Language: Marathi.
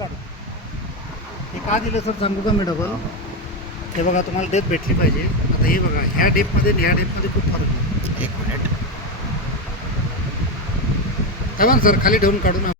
हे का दिलं सर सांगू का मी डबल? हे बघा तुम्हाला डेप भेटली पाहिजे. आता हे बघा ह्या डेपमध्ये आणि ह्या डेपमध्ये खूप फरक आहे. एक मिनिट. तेव्हा सर खाली ठेवून काढून